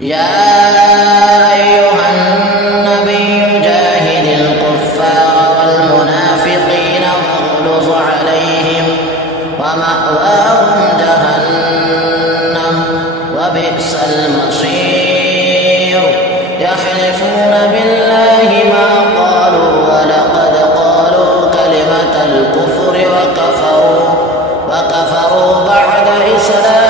يا أيها النبي جاهد الكفار والمنافقين واغلظ عليهم ومأواهم جهنم وبئس المصير يحلفون بالله ما قالوا ولقد قالوا كلمة الكفر وكفروا بعد إسلامهم